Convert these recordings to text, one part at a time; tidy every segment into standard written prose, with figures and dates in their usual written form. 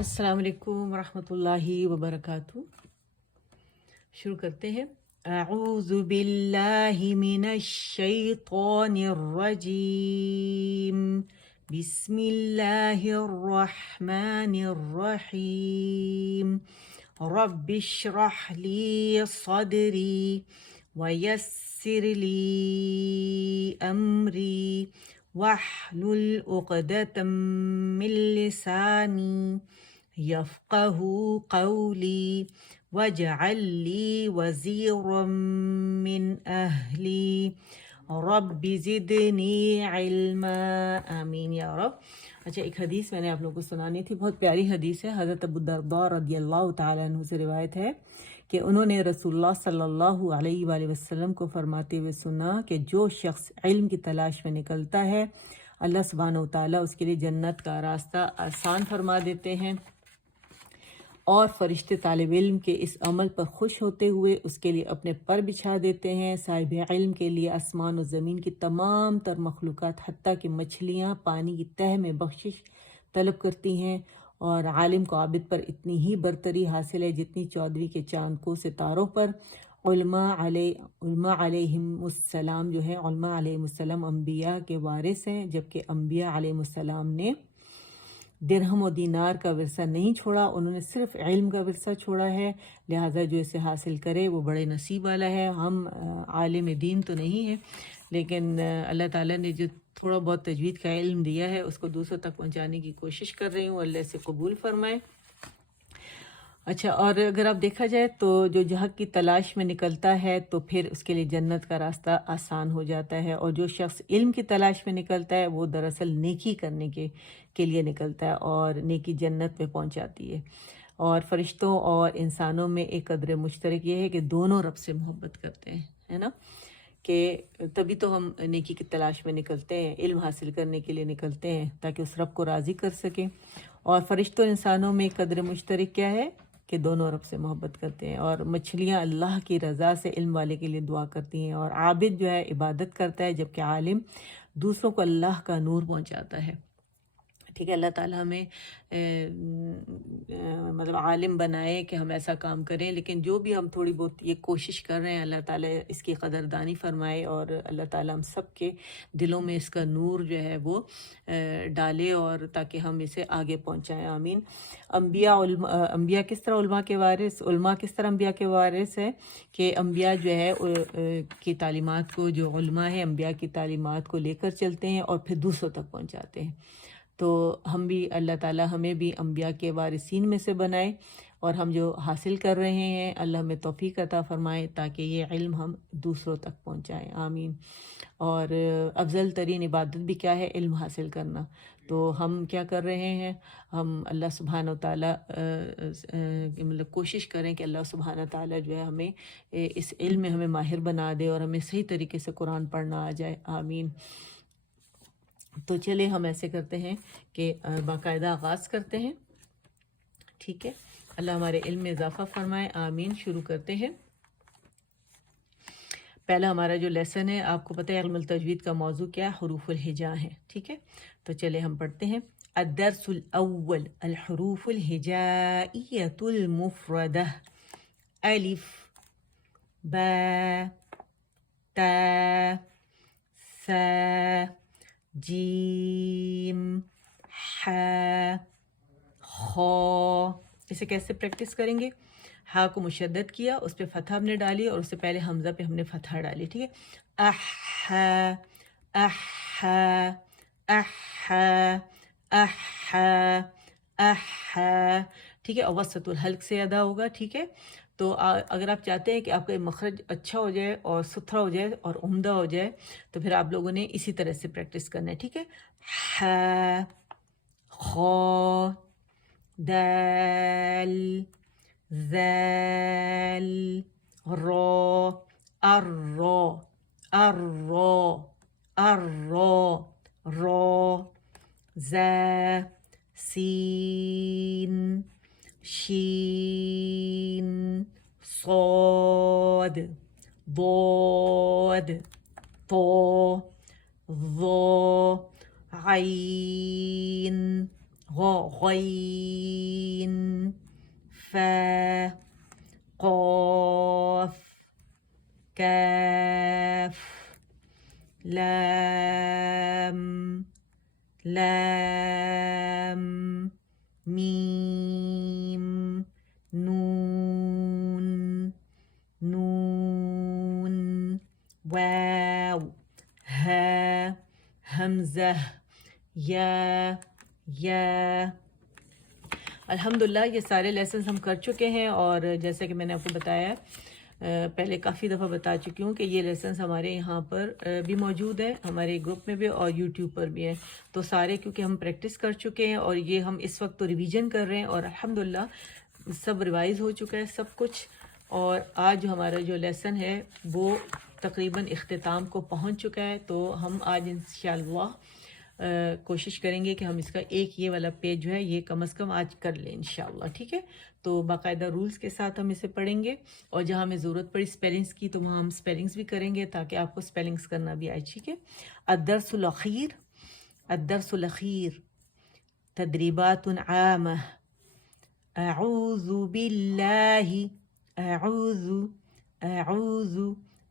अस्सलाम वालेकुम रहमतुल्लाहि व बरकातहू। शुरू करते हैं। अऊज़ु बिल्लाहि मिनश शैतानिर रजीम। बिस्मिल्लाहिर रहमानिर रहीम। रब्बिश्रह ली सदरी वयस्सिर ली अमरी वहलुल उक़दतम मिन लिसानी यफ़क़हू क़ौली वजअल ली वज़ीरम मिन अहली रब्बि ज़िदनी इल्मा। आमीन या रब। अच्छा, एक हदीस मैंने आप लोगों को सुनानी थी, बहुत प्यारी हदीस है। हज़रत अबू दरदा रज़ियल्लाहु ताला अन्हु से रिवायत है कि उन्होंने रसूलुल्लाह सल्लल्लाहु अलैहि वसल्लम को फरमाते हुए सुना कि जो शख्स इल्म की तलाश में निकलता है, अल्लाह सुब्हानहू व तआला उसके लिए जन्नत का रास्ता आसान फरमा देते हैं और फरिश्ते तालिब इल्म के इस अमल पर खुश होते हुए उसके लिए अपने पर बिछा देते हैं। साहिब इल्म के लिए आसमान और ज़मीन की तमाम तर मखलूक़ात हत्ता कि मछलियाँ पानी की तह में बख्शिश तलब करती हैं, और आलिम को आबिद पर इतनी ही बरतरी हासिल है जितनी चौदहवीं के चांद को सितारों पर। उलमा अलैहिमुस्सलाम जो है, उलमा अलैहिमुस्सलाम अम्बिया के वारिस हैं, जबकि अम्बिया अलैहिमुस्सलाम ने दिरहम और दीनार का विरसा नहीं छोड़ा, उन्होंने सिर्फ इल्म का विरसा छोड़ा है। लिहाजा जो इसे हासिल करे वो बड़े नसीब वाला है। हम आलिम दीन तो नहीं है, लेकिन अल्लाह ताला ने जो थोड़ा बहुत तजवीद का इल्म दिया है उसको दूसरों तक पहुंचाने की कोशिश कर रही हूँ। अल्लाह से कबूल फरमाए। अच्छा, और अगर आप देखा जाए तो जो हक़ की तलाश में निकलता है तो फिर उसके लिए जन्नत का रास्ता आसान हो जाता है, और जो शख्स इल्म की तलाश में निकलता है वो दरअसल नेकी करने के लिए निकलता है, और नेकी जन्नत में पहुंचाती है। और फरिश्तों और इंसानों में एक कदर मुश्तरक ये है कि दोनों रब से मोहब्बत करते हैं, है ना, कि तभी तो हम नेकी की तलाश में निकलते हैं, इल्म हासिल करने के लिए निकलते हैं ताकि उस रब को राज़ी कर सकें। और फरिश्तों इंसानों में एक कदर मुश्तरक क्या है कि दोनों रब से मोहब्बत करते हैं, और मछलियाँ अल्लाह की रज़ा से इल्म वाले के लिए दुआ करती हैं, और आबिद जो है इबादत करता है, जबकि आलिम दूसरों को अल्लाह का नूर पहुँचाता है। ठीक है, अल्लाह ताला हमें मतलब आलिम बनाए कि हम ऐसा काम करें, लेकिन जो भी हम थोड़ी बहुत ये कोशिश कर रहे हैं, अल्लाह ताला इसकी कदरदानी फरमाए, और अल्लाह ताला हम सब के दिलों में इसका नूर जो है वो डाले, और ताकि हम इसे आगे पहुंचाएं। आमीन। अम्बिया किस तरह उलमा के वारिस, उलमा किस तरह अम्बिया के वारिस है कि अम्बिया जो है की तालीमात को, जो उलमा है अम्बिया की तालीमात को लेकर चलते हैं और फिर दूसरों तक पहुंचाते हैं। तो हम भी, अल्लाह ताला हमें भी अम्बिया के वारिसीन में से बनाए, और हम जो हासिल कर रहे हैं अल्लाह में तौफीक अता फरमाए ताकि ये इल्म हम दूसरों तक पहुंचाएं। आमीन। और अफजल तरीन इबादत भी क्या है? इल्म हासिल करना। तो हम क्या कर रहे हैं? हम अल्लाह सुब्हानहू ताला मतलब कोशिश करें कि अल्लाह सुब्हानहू ताला जो है हमें इस इल्म में हमें माहिर बना दे, और हमें सही तरीके से कुरान पढ़ना आ जाए। आमीन। तो चले हम ऐसे करते हैं कि बाकायदा आगाज़ करते हैं। ठीक है, अल्लाह हमारे इल्म में इजाफ़ा फरमाए। आमीन। शुरू करते हैं। पहला हमारा जो लेसन है, आपको पता है इल्मुल तजवीद का मौजू क्या है? हुरूफुल हिजा है। ठीक है, तो चले हम पढ़ते हैं। अद्दर्सुल अव्वल अल हुरूफुल हिजाइयतुल मुफ़रदह अलिफ बा ता सा जीम हा खौ। इसे कैसे प्रैक्टिस करेंगे? हा को मुशद्दद किया, उस पर फतह हमने डाली, और उससे पहले हमज़ा पे हमने फतह डाली। ठीक है, अहा अहा अहा अहा अहा। ठीक है, अवसतुल हल्क से अदा होगा। ठीक है, तो अगर आप चाहते हैं कि आपका मखरज अच्छा हो जाए और सुथरा हो जाए और उम्दा हो जाए, तो फिर आप लोगों ने इसी तरह से प्रैक्टिस करना है। ठीक है, हा खौ दाल ज़ैल रो अर्रो अर्रो अर्रो रो ज़ा सीन शीन صاد ضاد طो ظो عين غين فا قاف كاف لام لام ميم نون نون واو ها حمزہ یا الحمدللہ یہ سارے لیسنز ہم کر چکے ہیں، اور جیسے کہ میں نے آپ کو بتایا پہلے کافی دفعہ بتا چکی ہوں کہ یہ لیسنز ہمارے یہاں پر بھی موجود ہے، ہمارے گروپ میں بھی اور یوٹیوب پر بھی ہے، تو سارے کیونکہ ہم پریکٹس کر چکے ہیں اور یہ ہم اس وقت تو ریویژن کر رہے ہیں، اور الحمدللہ سب ریوائز ہو چکا ہے سب کچھ، اور آج ہمارا جو لیسن ہے وہ تقریباً اختتام کو پہنچ چکا ہے، تو ہم آج انشاءاللہ کوشش کریں گے کہ ہم اس کا ایک یہ والا پیج جو ہے یہ کم از کم آج کر لیں انشاءاللہ، ٹھیک ہے؟ تو باقاعدہ رولز کے ساتھ ہم اسے پڑھیں گے، اور جہاں ہمیں ضرورت پڑی سپیلنگز کی تو وہاں ہم سپیلنگز بھی کریں گے تاکہ آپ کو سپیلنگز کرنا بھی آئے، ٹھیک ہے؟ الدرس الاخیر، الدرس الاخیر تدریبات عامہ، اعوذ باللہ،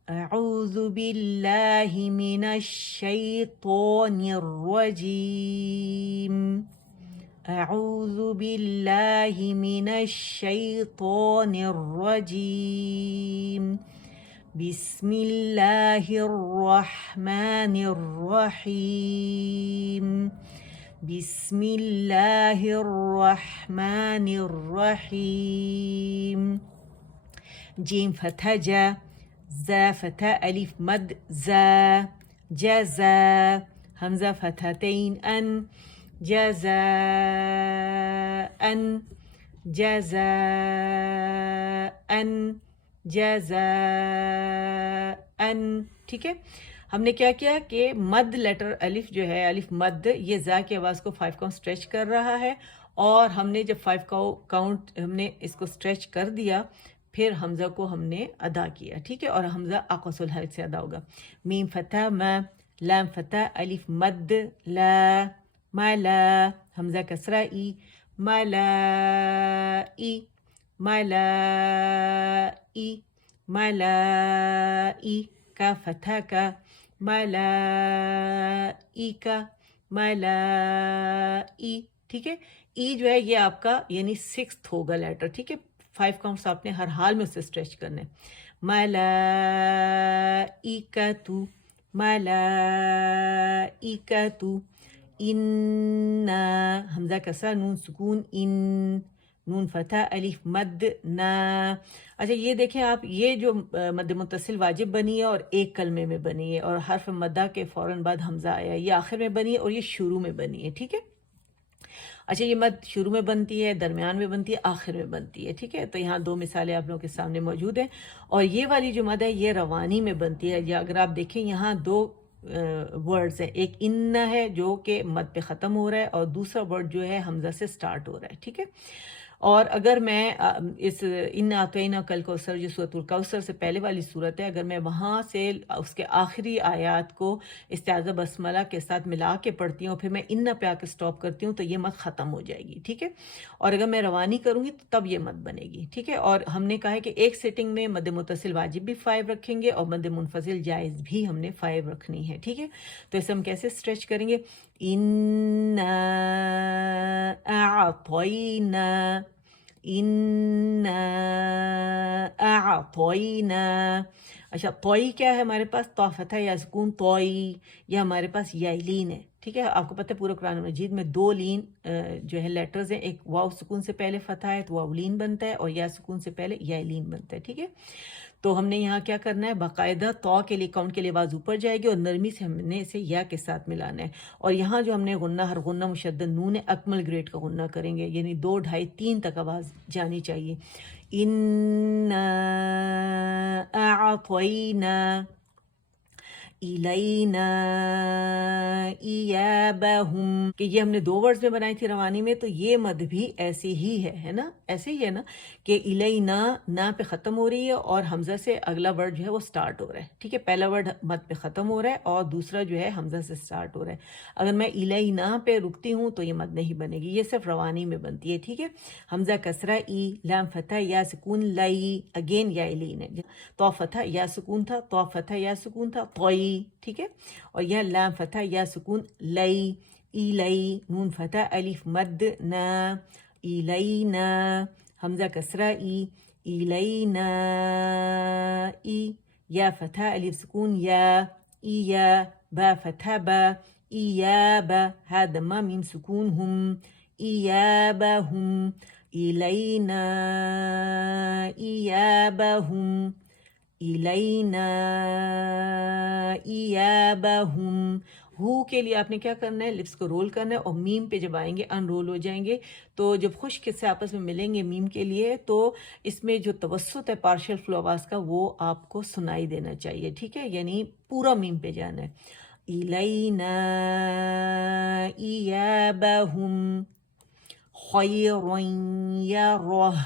اعوذ باللہ من الشیطان الرجیم، اعوذ باللہ من الشیطان الرجیم، بسم اللہ الرحمن الرحیم، بسم اللہ الرحمن الرحیم، جیم فتح جا، زا فتح الف مد زا، جزا، حمزہ فتحتین ان، جزاءً، جزاءً، جزاءً، ٹھیک ہے؟ ہم نے کیا کیا کہ مد لیٹر الف جو ہے، الف مد، یہ زا کی آواز کو 5 کاؤنٹ اسٹریچ کر رہا ہے، اور ہم نے جب 5 کاؤنٹ ہم نے اس کو اسٹریچ کر دیا، پھر حمزہ کو ہم نے ادا کیا، ٹھیک ہے؟ اور حمزہ اقص الحلق سے ادا ہوگا، میم فتح ما، لام فتح الف مد لا، ملا، حمزہ کسرہ ای، ملائی، ملائی، ملائی، کا فتح کا، ملائکہ، ملائی، ٹھیک ہے؟ ای جو ہے یہ آپ کا یعنی 6th ہوگا لیٹر، ٹھیک ہے؟ 5 کاؤنٹس آپ نے ہر حال میں اسے اسٹریچ کرنے، ملائکۃ، ملائکۃ، ان، حمزہ کسرہ نون سکون ان، نون فتح الف مد نا۔ اچھا یہ دیکھیں آپ، یہ جو مد متصل واجب بنی ہے اور ایک کلمے میں بنی ہے، اور حرف مدہ کے فوراً بعد حمزہ آیا، یہ آخر میں بنی ہے اور یہ شروع میں بنی ہے، ٹھیک ہے؟ اچھا یہ مد شروع میں بنتی ہے، درمیان میں بنتی ہے، آخر میں بنتی ہے، ٹھیک ہے؟ تو یہاں 2 مثالیں آپ لوگوں کے سامنے موجود ہیں، اور یہ والی جو مد ہے یہ روانی میں بنتی ہے، یا اگر آپ دیکھیں یہاں 2 ورڈز ہیں، ایک ان ہے جو کہ مد پہ ختم ہو رہا ہے، اور دوسرا ورڈ جو ہے حمزہ سے سٹارٹ ہو رہا ہے، ٹھیک ہے؟ اور اگر میں اس ان اعطینہ کالکوثر جو سورۃ الکوثر سے پہلے والی صورت ہے، اگر میں وہاں سے اس کے آخری آیات کو استعاذہ بسملہ کے ساتھ ملا کے پڑھتی ہوں، پھر میں ان پہ آ کے سٹاپ کرتی ہوں، تو یہ مد ختم ہو جائے گی، ٹھیک ہے؟ اور اگر میں روانی کروں گی تو تب یہ مد بنے گی، ٹھیک ہے؟ اور ہم نے کہا ہے کہ ایک سیٹنگ میں مد متصل واجب بھی 5 رکھیں گے، اور مد منفصل جائز بھی ہم نے 5 رکھنی ہے، ٹھیک ہے؟ تو اسے ہم کیسے اسٹریچ کریں گے؟ اِنَّا أعطينا، اِنَّا أعطينا۔ اچھا طوئی کیا ہے ہمارے پاس؟ تو فتح یا سکون طوئی، یہ ہمارے پاس یا لین ہے، ٹھیک ہے؟ آپ کو پتہ ہے پورا قرآن مجید میں 2 لین جو ہے لیٹرز ہیں، ایک واو سکون سے پہلے فتح ہے تو واو لین بنتا ہے، اور یا سکون سے پہلے یا لین بنتا ہے، ٹھیک ہے؟ تو ہم نے یہاں کیا کرنا ہے، باقاعدہ تو کے لیے کاؤنٹ کے لیے آواز اوپر جائے گی، اور نرمی سے ہم نے اسے یا کے ساتھ ملانا ہے، اور یہاں جو ہم نے غنہ، ہر غنہ مشدد نون اکمل گریڈ کا غنہ کریں گے، یعنی 2 2.5 3 تک آواز جانی چاہیے، اِنَّا أَعْطَيْنَا، इलैना इयाबहुम, कि ये हमने 2 वर्ड्स में बनाई थी रवानी में, तो ये मद भी ऐसी ही है ना, ऐसे ही है ना कि इलैना ना पे ख़त्म हो रही है और हमज़ा से अगला वर्ड जो है वो स्टार्ट हो रहा है, ठीक है। पहला वर्ड मद पे ख़त्म हो रहा है और दूसरा जो है हमज़ा से स्टार्ट हो रहा है। अगर मैं इलैना पे रुकती हूँ तो ये मद नहीं बनेगी, ये सिर्फ रवानी में बनती है, ठीक है। हमज़ा कसरा ई, लाम फतह, या सुकून लाई, अगेन या इलीन है। तो फतह या सुकून था, तो फतह या सुकून था, तोई, ठीक है। और यह लाम फतह या सुकून लई, इलई, नून फतह अलिफ मद ना, इलैना, हमज़ा कसरा ई, इलैना ई, या फतह अलिफ सुकून या, इया, बा फतह बा, इयाबा, هذا ما ميم سكون هم، إيابهم، إلينا إيابهم، इलैना इयाबहुम। हु के लिए आपने क्या करना है, लिप्स को रोल करना है और मीम पे जब आएंगे अनरोल हो जाएंगे। तो जब खुश्क से आपस में मिलेंगे मीम के लिए तो इसमें जो तवस्सुत है पार्शियल फ्लो आवाज़ का वो आपको सुनाई देना चाहिए, ठीक है, यानी पूरा मीम पे जाना है। इलैना इयाबहुम खैरन यरह,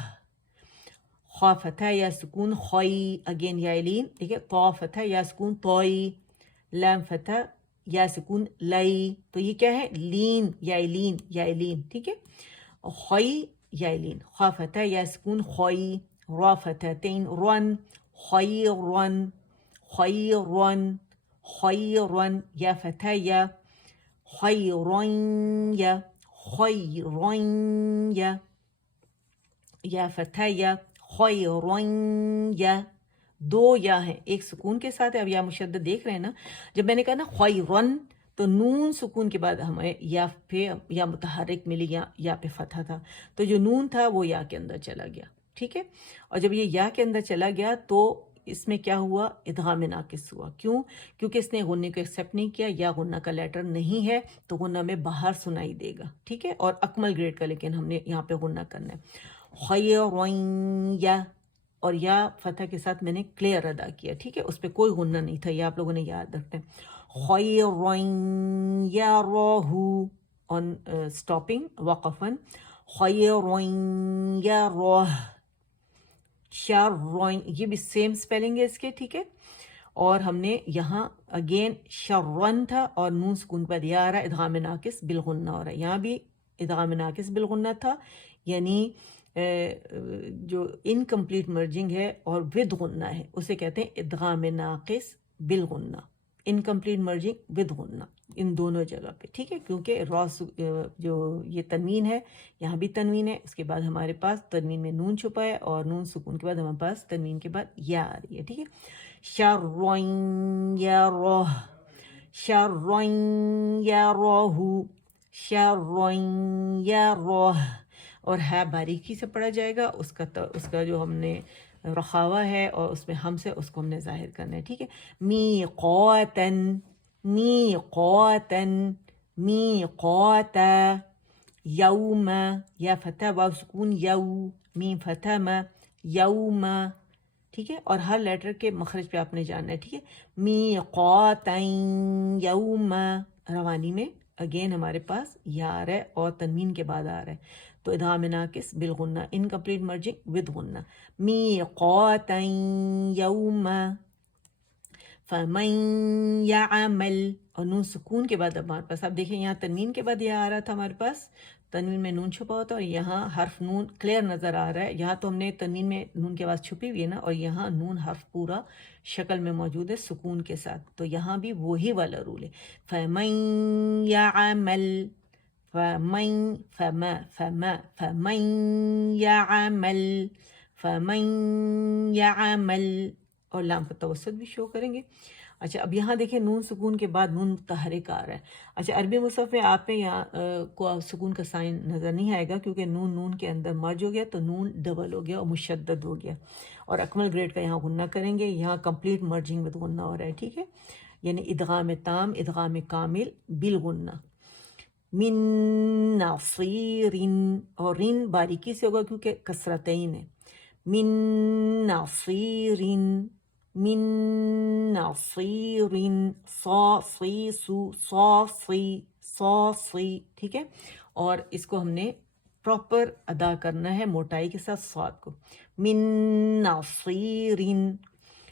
खा फतह या सुकून खई, अगेन या लीन, ठीक है। तो फतह या सुकून तोई, लाम फतह या सुकून लई, तो ये क्या है, लीन या लीन, ठीक है। खई या लीन, खा फतह या सुकून खई, रा फतहतैन रन, खैरन खैरन खैरन, या फतह या, खैरन या फतह या, खैरन या, 2 या हैं, एक सुकून के साथ है। अब या मुशद्दद देख रहे हैं ना, जब मैंने कहा ना खैरन तो नून सुकून के बाद हमें या पे या मुतहर्रिक मिली, या पे फतह था, तो जो नून था वो या के अंदर चला गया, ठीक है। और जब ये या के अंदर चला गया तो इसमें क्या हुआ, इदगाम नाकिस हुआ। क्यों? क्योंकि इसने गुन्ने को एक्सेप्ट नहीं किया, या गुन्ना का लेटर नहीं है तो गुन्ना में बाहर सुनाई देगा, ठीक है। और अकमल ग्रेड का लेकिन हमने यहाँ पे गुन्ना करना है। खैरन या, और या फतह के साथ मैंने क्लियर अदा किया, ठीक है, उस पर कोई गुन्ना नहीं था, ये आप लोगों ने याद रखना है। खैरन यरहु ऑन स्टॉपिंग वक़फ़न, खैरन यरह, शर्रन, ये भी सेम स्पेलिंग है इसके, ठीक है। और हमने यहाँ अगेन शर्रन था और नून सुकून पर दिया आ रहा है, इदगाम नाकिस बिलगुन्ना हो रहा है, यहाँ भी इदगाम नाकिस बिलगुन्ना था, यानी जो इनकम्प्लीट मर्जिंग है और विद गुन्ना है उसे कहते हैं इदगाम नाकिस बिलगुन्ना, इनकम्प्लीट मर्जिंग विद गुन्ना, इन दोनों जगह पे, ठीक है। क्योंकि रॉस जो ये तनवीन है, यहाँ भी तनवीन है, उसके बाद हमारे पास तनवीन में नून छुपा है और नून सुकून के बाद हमारे पास तनवीन के बाद या आ रही है, ठीक है। शर्रन यरह, शर्रन यरहु, शर्रन यरह, और है बारीकी से पढ़ा जाएगा, उसका जो हमने रखावा है और उसमें हम से उसको हमने जाहिर करना है, ठीक है। मीक़ातन, मीक़ातन, मीक़ाता, यौम, या फतह वाव सुकून यऊ, मीम फतह मा, यौम, ठीक है। और हर लेटर के मखरज पे आपने जानना है, ठीक है। मीक़ातन यौम, रवानी में अगेन हमारे पास या आ रहा है और तनवीन के बाद आ रहा है, तो इदगाम नाकिस बिलगुन्ना, इनकम्प्लीट मर्जिंग विद गुन्ना। मीक़ातन यौम, फमन यअमल, और नून सुकून के बाद अब हमारे पास, आप देखें यहाँ तनवीन के बाद यह आ रहा था हमारे पास, तनवीन में नून छुपा होता है और यहाँ हर्फ नून क्लियर नज़र आ रहा है। यहाँ तो हमने तनवीन में नून की आवाज़ छुपी हुई है ना, और यहाँ नून हर्फ पूरा शक्ल में मौजूद है सुकून के साथ, तो यहाँ भी वही वाला रूल है। फमन यअमल, फमन फमा फमा फमन यअमल, फमन यअमल, और लाम का तवस्सुत भी शो करेंगे। अच्छा, अब यहाँ देखें नून सुकून के बाद नून मुतहर्रिक आ रहा है। अच्छा, अरबी मुसहफ में आप पे यहाँ को सुकून का साइन नज़र नहीं आएगा क्योंकि नून नून के अंदर मर्ज हो गया, तो नून डबल हो गया और मुशद्दद हो गया, और अकमल ग्रेड का यहाँ गुन्ना करेंगे। यहाँ कंप्लीट मर्जिंग विद गुन्ना हो रहा है, ठीक है, यानी इदगाम ताम, इदगाम कामिल बिल गुन्ना। मिन नासिरिन, और रिन बारीकी से होगा क्योंकि कसरतैन है। मिन नासिरिन, من نصیر صا صی سو صا صی صا صی، ٹھیک ہے. اور اس کو ہم نے پراپر ادا کرنا ہے موٹائی کے ساتھ صاد کو. من نصیر.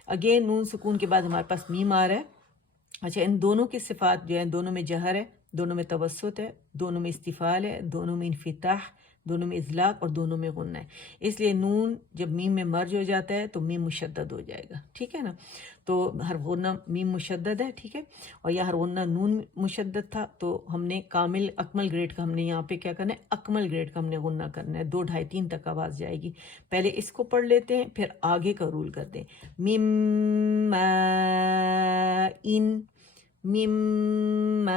اگین نون سکون کے بعد ہمارے پاس میم آ رہا ہے. اچھا، ان دونوں کی صفات جو ہیں، دونوں میں جہر ہے، دونوں میں توسط ہے، دونوں میں استفال ہے، دونوں میں انفتاح، دونوں میں اطلاق اور دونوں میں غنہ ہے. اس لیے نون جب میم میں مرج ہو جاتا ہے تو میم مشدد ہو جائے گا، ٹھیک ہے نا. تو ہر غنہ میم مشدد ہے، ٹھیک ہے. اور یہ ہر غنہ نون مشدد تھا، تو ہم نے کامل اکمل گریڈ کا ہم نے یہاں پہ کیا کرنا ہے، اکمل گریڈ کا ہم نے غنہ کرنا ہے. 2 2.5 3 تک آواز جائے گی. پہلے اس کو پڑھ لیتے ہیں، پھر آگے کا رول کرتے ہیں. میم ان، میم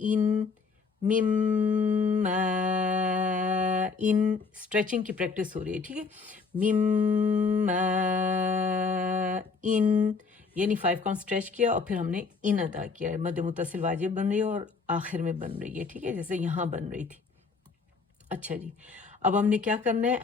ان، میم ان. اسٹریچنگ کی پریکٹس ہو رہی ہے، ٹھیک ہے. میم ان، یعنی 5 کاؤنٹ اسٹریچ کیا اور پھر ہم نے ان ادا کیا ہے. مد متصل واجب بن رہی ہے اور آخر میں بن رہی ہے، ٹھیک ہے، جیسے یہاں بن رہی تھی. اچھا جی، اب ہم نے کیا کرنا ہے،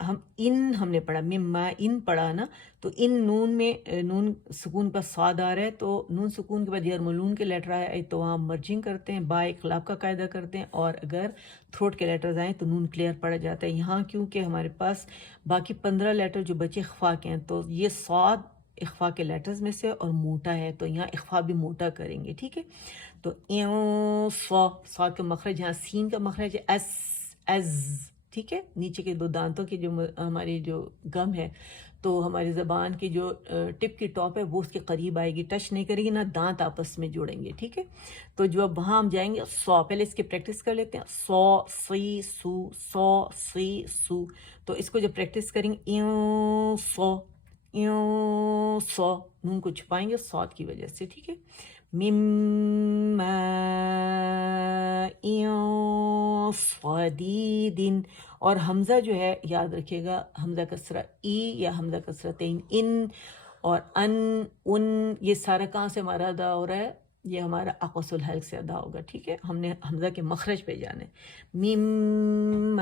ہم نے پڑھا مما ان پڑھا نا. تو ان نون میں نون سکون کا صاد آ رہا ہے، تو نون سکون کے بعد یرملون کے لیٹر آئے تو وہاں مرجنگ کرتے ہیں، با اقلاب کا قاعدہ کرتے ہیں. اور اگر تھروٹ کے لیٹرز آئیں تو نون کلیئر پڑا جاتا ہے. یہاں کیونکہ ہمارے پاس باقی 15 لیٹر جو بچے اخفا کے ہیں، تو یہ صاد اخفا کے لیٹرز میں سے اور موٹا ہے، تو یہاں اخفا بھی موٹا کریں گے، ٹھیک ہے. تو صاد کا مخرج، یہاں سین کا مخرج ہے از، ٹھیک ہے. نیچے کے 2 دانتوں کی جو ہماری جو گم ہے، تو ہماری زبان کی جو ٹپ کی ٹاپ ہے وہ اس کے قریب آئے گی، ٹچ نہیں کرے گی، نہ دانت آپس میں جوڑیں گے، ٹھیک ہے. تو جو اب وہاں ہم جائیں گے پہلے اس کی پریکٹس کر لیتے ہیں. سو سی سو، سو سی سو. تو اس کو جب پریکٹس کریں گے، ایوں سو، ایوں سو، نون کو چھپائیں گے صاد کی وجہ سے، ٹھیک ہے. مم صدید. اور حمزہ جو ہے یاد رکھیے گا، حمزہ کسرہ ای یا حمزہ کسرتین ان اور ان، یہ سارا کہاں سے ہمارا ادا ہو رہا ہے، یہ ہمارا اقص الحلق سے ادا ہوگا، ٹھیک ہے. ہم نے حمزہ کے مخرج پہ جانا ہے. مم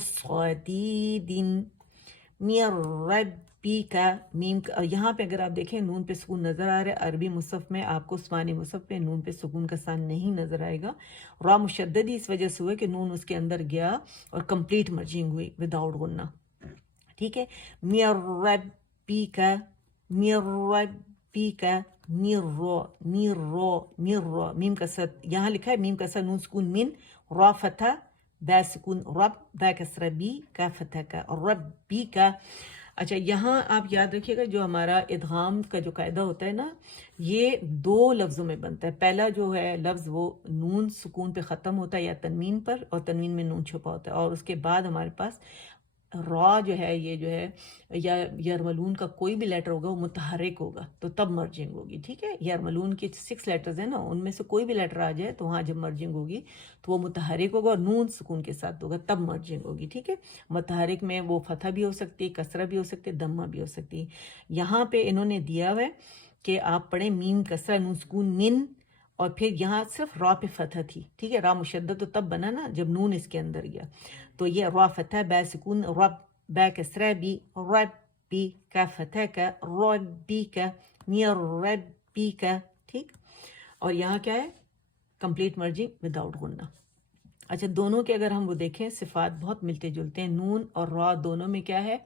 صدید من ربک. میم یہاں پہ اگر آپ دیکھیں نون پہ سکون نظر آ رہا ہے. عربی مصحف میں آپ کو عثمانی مصحف پہ نون پہ سکون کا سان نہیں نظر آئے گا. را مشددی اس وجہ سے ہوئے کہ نون اس کے اندر گیا اور کمپلیٹ مرجنگ ہوئی وداؤٹ غنہ، ٹھیک ہے. من ربک، من ربک، نیرو نیرو نیرو. میم کا ساتھ یہاں لکھا ہے، میم کا ساتھ نون سکون من، را فتح، با سکون رب، با کسرہ بی، کا فتح کا، ربی کا. اچھا، یہاں آپ یاد رکھیے گا جو ہمارا ادغام کا جو قاعدہ ہوتا ہے نا، یہ 2 لفظوں میں بنتا ہے. پہلا جو ہے لفظ وہ نون سکون پہ ختم ہوتا ہے یا تنوین پر، اور تنوین میں نون چھپا ہوتا ہے. اور اس کے بعد ہمارے پاس را جو ہے، یہ جو ہے یا یرملون کا کوئی بھی لیٹر ہوگا وہ متحرک ہوگا، تو تب مرجنگ ہوگی، ٹھیک ہے. یرملون کے 6 لیٹرز ہیں نا، ان میں سے کوئی بھی لیٹر آ جائے تو وہاں جب مرجنگ ہوگی تو وہ متحرک ہوگا اور نون سکون کے ساتھ ہوگا، تب مرجنگ ہوگی، ٹھیک ہے. متحرک میں وہ فتح بھی ہو سکتی ہے، کسرہ بھی ہو سکتی ہے، دمہ بھی ہو سکتی ہے. یہاں پہ انہوں نے دیا ہے کہ آپ پڑھیں میم کسرہ نون سکون من، اور پھر یہاں صرف را پہ فتح تھی، ٹھیک ہے. را مشدد تو تب بنا نا جب نون اس کے اندر گیا. تو یہ را فتح، با سکون رب، با کسرہ بی، ربی کا فتح کا، ربی کا، میر ربی کا، ٹھیک. اور یہاں کیا ہے، کمپلیٹ مرجنگ وداؤٹ غنہ. اچھا، دونوں کے اگر ہم وہ دیکھیں صفات بہت ملتے جلتے ہیں. نون اور را دونوں میں کیا ہے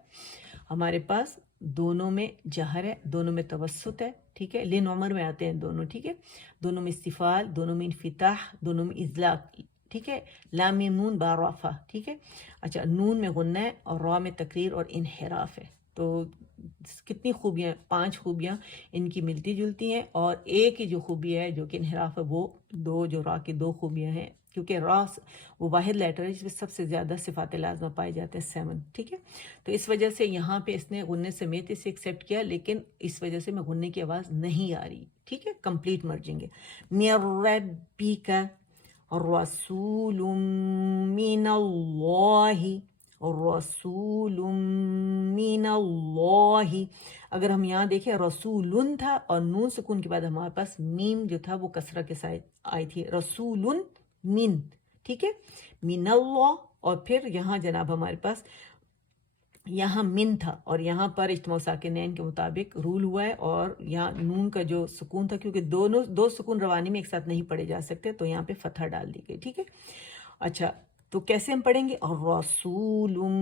ہمارے پاس، دونوں میں جہر ہے، دونوں میں توسط ہے، ٹھیک ہے. لن عمر میں آتے ہیں دونوں، ٹھیک ہے. دونوں میں استفال، دونوں میں انفتاح، دونوں میں اطلاق، ٹھیک ہے. لام میم نون با را فا، ٹھیک ہے. اچھا، نون میں غنہ ہے اور را میں تقریر اور انحراف ہے. تو کتنی خوبیاں، 5 خوبیاں ان کی ملتی جلتی ہیں. اور ایک ہی جو خوبی ہے جو کہ انحراف ہے، وہ 2 جو را کی 2 خوبیاں ہیں، کیونکہ را وہ واحد لیٹر ہے جس میں سب سے زیادہ صفات لازمہ پائے جاتے ہیں، 7، ٹھیک ہے. تو اس وجہ سے یہاں پہ اس نے غنے سمیت اسے ایکسیپٹ کیا، لیکن اس وجہ سے میں غنے کی آواز نہیں آ رہی، ٹھیک ہے. کمپلیٹ مرجنگ ہے. من ربک رسول من اللہ، رسول من اللہ. اگر ہم یہاں دیکھیں رسول تھا اور نون سکون کے بعد ہمارے پاس میم جو تھا وہ کسرہ کے ساتھ آئی تھی، رسول من، ٹھیک ہے. من اللہ. اور پھر یہاں جناب ہمارے پاس यहाँ मिन था और यहाँ पर इज्तिमा साकिनैन के मुताबिक रूल हुआ है, और यहाँ नून का जो सुकून था, क्योंकि दोनों दो सुकून रवानी में एक साथ नहीं पढ़े जा सकते, तो यहाँ पे फतह डाल दी गई। ठीक है, अच्छा तो कैसे हम पढ़ेंगे? रसूलुम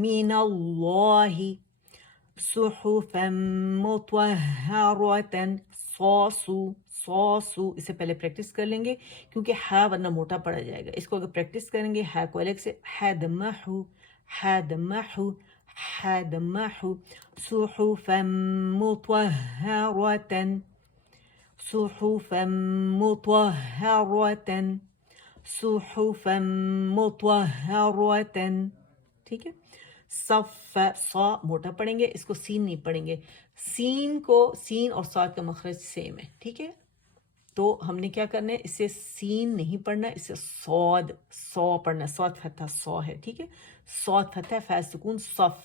मिनल्लाहि सुहुफम मुतहहरतन, सॉसू, इससे पहले प्रैक्टिस कर लेंगे क्योंकि हा वरना मोटा पड़ा जाएगा। इसको अगर प्रैक्टिस करेंगे हा को अलग से, हैदमहु हैदमहु हैदमहु, सुहुफम मुतहहरतन सुहुफम मुतहहरतन सुहुफम मुतहहरतन। ठीक है, सफ सा मोटा पढ़ेंगे, इसको सीन नहीं पढ़ेंगे। सीन और साद का मखरज सेम है। ठीक है, तो हमने क्या करना है, इसे सीन नहीं पढ़ना, इसे सौ पढ़ना। सौद फतह सौ है। ठीक है, सौद फतह फै सुकून सफ,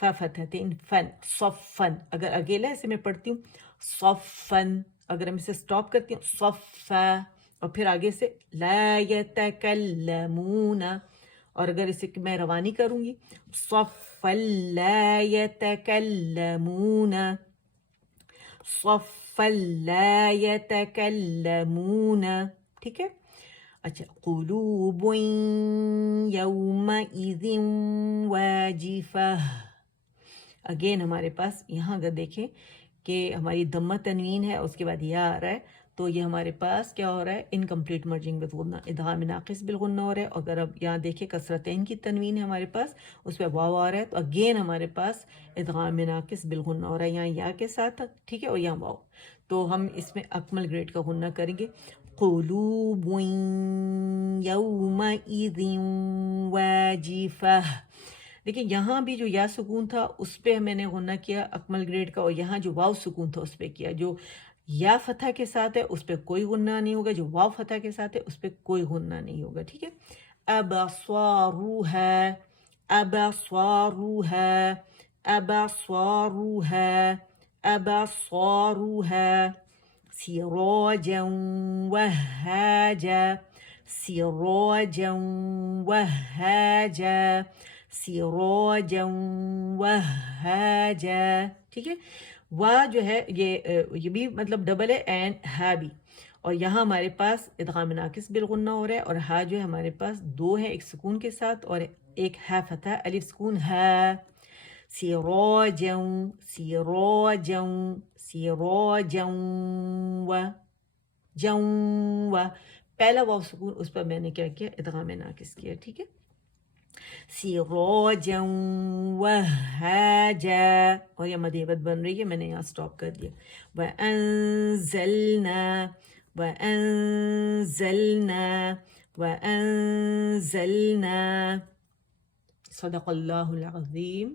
फा फतहतैन फन, सफन। अगर अकेला ऐसे मैं पढ़ती हूँ सफन, अगर हम इसे स्टॉप करती हूँ सफा, और फिर आगे से ला यतकल्लमूना, और अगर इसे मैं रवानी करूँगी सफ़ल ला यतकल्लमूना सफ़ल ला यतकल्लमूना। ठीक है, अच्छा क़ुलूबुन यौमइज़िन वाजिफ़ा। अगेन हमारे पास यहाँ अगर देखें कि हमारी दम्मा तनवीन है, उसके बाद या आ रहा है, तो ये हमारे पास क्या हो रहा है, इनकम्प्लीट मर्जिंग विद गुन्ना, इदगाम नाक़िस बिल गुन्ना हो रहा है। अगर अब यहाँ देखें कसरतैन की तनवीन है हमारे पास, उस पर वाव आ रहा है, तो अगेन हमारे पास इदगाम नाक़िस बिल गुन्ना हो रहा है, यहाँ या के साथ। ठीक है, और यहाँ वाव, तो हम इसमें अकमल ग्रेड का गुन्ना करेंगे। क़ुलूबुन यौमइज़िन वाजिफ़ा। देखिए यहाँ भी जो या सुकून था उस पर मैंने गुन्ना किया अकमल ग्रेड का, और यहाँ जो वाव सुकून था उस पर किया। जो या फतह के साथ है उस पर कोई गुन्ना नहीं होगा, जो वाव फतह के साथ है उस पर कोई गुन्ना नहीं होगा। ठीक है, अबस्वारुहा अबस्वारुहा अबस्वारुहा अबस्वारुहा, सिराजन वहाजा सिराजन वहाजा सिराजन वहाजा। ठीक है, वाह जो है ये भी मतलब डबल है, एंड हा भी, और यहाँ हमारे पास इदगाम नाकिस बिल गुन्ना हो रहा है, और हा जो है हमारे पास दो है, एक सुकून के साथ और एक हा फतह अलिफ सुकून हा। सिराजन सिराजन सिराजन व जौवा, पहला वाव सुकून उस पर मैंने क्या किया, इदगाम नाकिस किया। ठीक है, सिराजन वहाजा, और यह मदीबत बन रही है, मैंने यहाँ स्टॉप कर दिया। वअंज़लना वअंज़लना वअंज़लना, सदक़ल्लाहुल अज़ीम।